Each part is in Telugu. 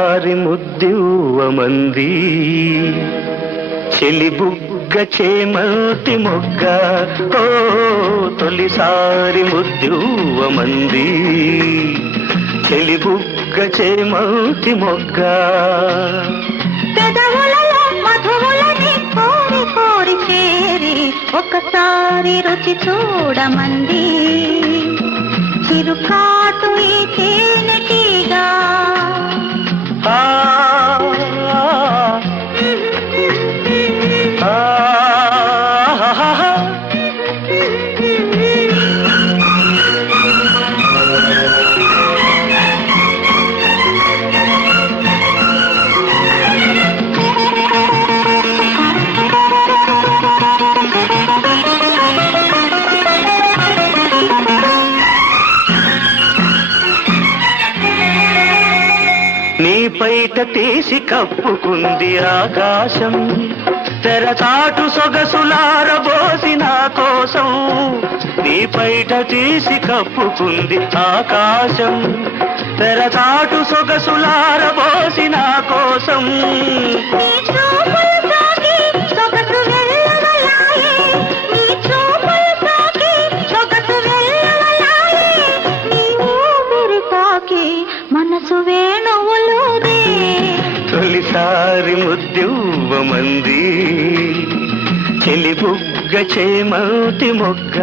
తొలిసారి ముద్దివ్వమంది చెలిబుగ్గ చేమల్తి మొగ్గ ఓ తొలిసారి ముద్దివ్వమంది చెలిబుగ్గ చేమల్తి మొగ్గ పెదవులలో మధువులని కోరి కోరి చేరి ఒకసారి రుచి చూడమంది చిరుకాటు ఈ తేనెటీగా నీ పైట తీసి కప్పుకుంది ఆకాశం తెరచాటు సొగసులారబోసి నా కోసం నీ పైట తీసి కప్పుకుంది ఆకాశం తెరచాటు సొగసులారబోసి నా కోసం మనసు వేణువులుదే తొలిసారి ముద్దివ్వమంది చెలిబుగ్గ చేమల్తి మొగ్గ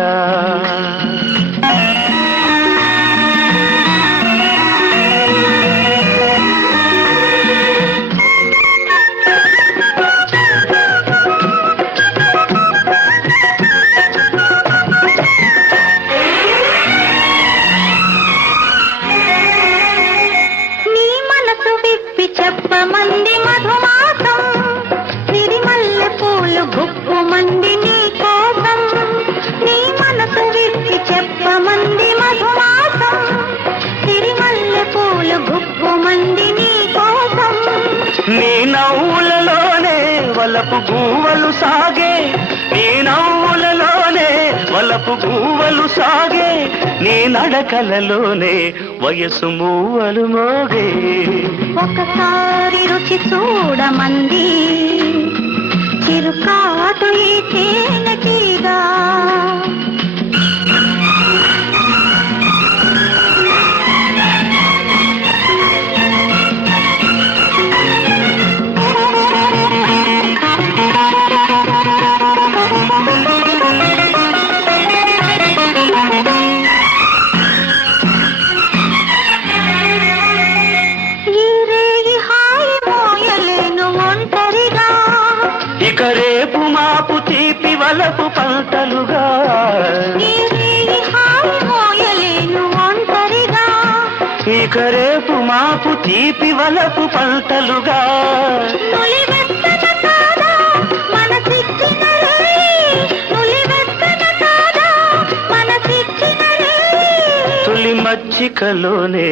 చెప్పమంది మధుమాసం సిరిమల్లె పూలు గుప్పుమంది నీ కోసం నీ మనసు విప్పి చెప్పమంది మధుమాసం సిరిమల్లె పూలు గుప్పుమంది నీ కోసం నీ నవ్వులలోనే వలపు గువ్వలు సాగే నీ నవ్వులలోనే వలపు గువ్వలు సాగే నీ నడకలలోనే వయసు మూవలు మోగే ఒకసారి రుచి చూడమంది చిరుకాటు ఈ తేనెటీగా ఇక రేపు మాపు తీపి వలపు పంటలుగా ఇక రేపు మాపు తీపి వలపు పంటలుగా తొలి మచ్చికలోనే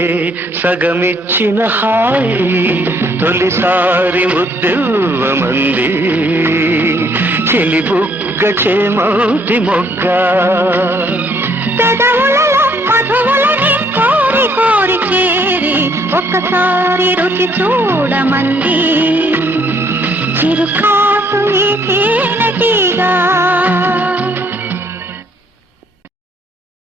సగమిచ్చిన హాయి తొలిసారి ముద్దివ్వమంది చెలిబుగ్గ చేమల్తి మొగ్గ పెదవులలో మధువులని కోరి కోరి చేరి ఒకసారి రుచి చూడమంది చిరుకాసు ఈ తేనెటీగా